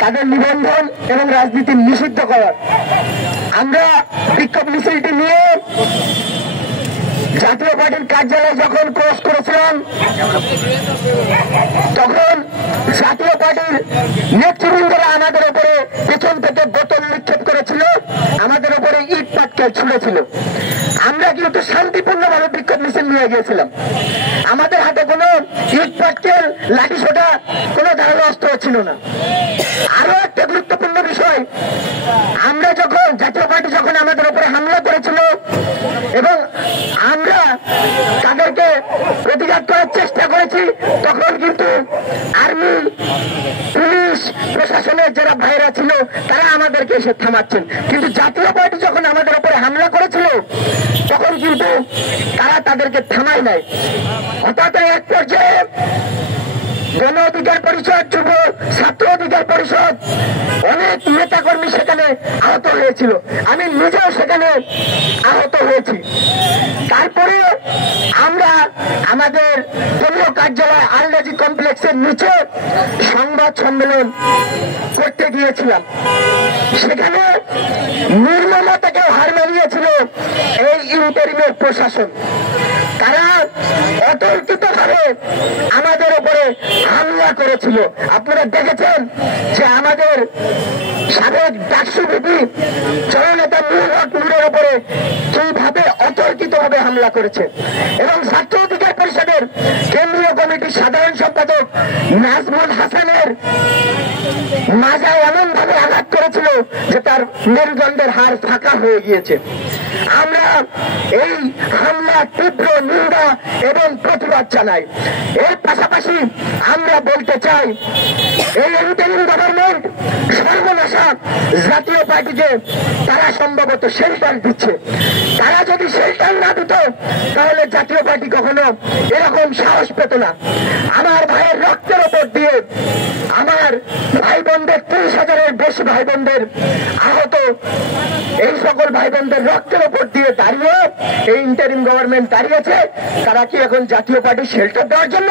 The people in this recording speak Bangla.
তাদের নিবন্ধন এবং রাজনীতি নিষিদ্ধ করার। আমরা বিক্ষোভ মিছিলটি নিয়ে জাতীয় পার্টির কার্যালয় যখন ক্রস করেছিলাম, তখন জাতীয় পার্টির নেতৃবৃন্দরা আমাদের উপরে পেছন থেকে বোতল নিক্ষেপ করেছিল, আমাদের উপরে ইট পাটকেল ছুঁড়েছিল। আমরা কিন্তু শান্তিপূর্ণভাবে বিক্ষোভ মিছিল নিয়ে গিয়েছিলাম। আমাদের হাতে কোনো ইট পাটকেল, লাঠি সোটা, কোনো ধারালো অস্ত্র ছিল না। আরো একটা গুরুত্বপূর্ণ বিষয়, আমরা যখন জাতীয় পার্টি যখন আমাদের উপরে হামলা করেছিল এবং আমরা তাদেরকে প্রতিঘাত করার চেষ্টা করেছি, তখন কিন্তু আর্মি, পুলিশ, প্রশাসনের যারা ভাইরা ছিল তারা আমাদেরকে এসে থামাচ্ছেন। কিন্তু জাতীয় পার্টি যখন আমাদের উপরে হামলা করেছিল তখন কিন্তু তারা তাদেরকে থামায় নাই। হঠাৎ এক পর্যায়ে গণ অধিকার পরিষদ, যুব ছাত্র অধিকার পরিষদ, অনেক নেতা কর্মী সেখানে আহত হয়েছিল। আমি নিজেও সেখানে আহত হয়েছি। তারপরে আমরা আমাদের দলীয় কার্যালয় আলরাজি কমপ্লেক্সের নিচে সংবাদ সম্মেলন করতে গিয়েছিলাম। সেখানে নির্মমতাকে হার মানিয়েছিল এই ইন্টারিমের প্রশাসন। তারা অতর্কিতভাবে আমাদের উপরে হামলা করেছিল। আপনারা দেখেছেন যে আমাদের সাবেক ডাকসু বিপি জননেতা নূর হক নূরের উপরে কিভাবে অতর্কিতভাবে হামলা করেছে, এবং ছাত্র অধিকার পরিষদের কেন্দ্রীয় কমিটির সাধারণ সম্পাদক নাজমুল হাসানের মাজায় এমন ভাবে আঘাত করেছিল যে তার মেরুদণ্ডের হাড় ফাঁকা হয়ে গিয়েছে। আমরা এই হামলা তীব্র নিন্দা এবং প্রতিবাদ জানাই। এর পাশাপাশি আমরা বলতে চাই, এই ইন্টারিম গভর্নমেন্ট সর্বনাশা জাতীয় পার্টিকে তারা সম্ভবত শেল্টার দিচ্ছে। তারা যদি শেল্টার না দিত তাহলে জাতীয় পার্টি কখনো এরকম সাহস পেত না। আমার ভাইয়ের রক্তের ওপর দিয়ে আমার ভাই বোনদের 30,000-এর বেশি ভাই বোনদের আহত, এই সকল ভাই বোনদের রক্তের ওপর দিয়ে দাঁড়িয়ে এই ইন্টারিম গভর্নমেন্ট দাঁড়িয়েছে। তারা কি এখন জাতীয় পার্টি শেল্টার দেওয়ার জন্য?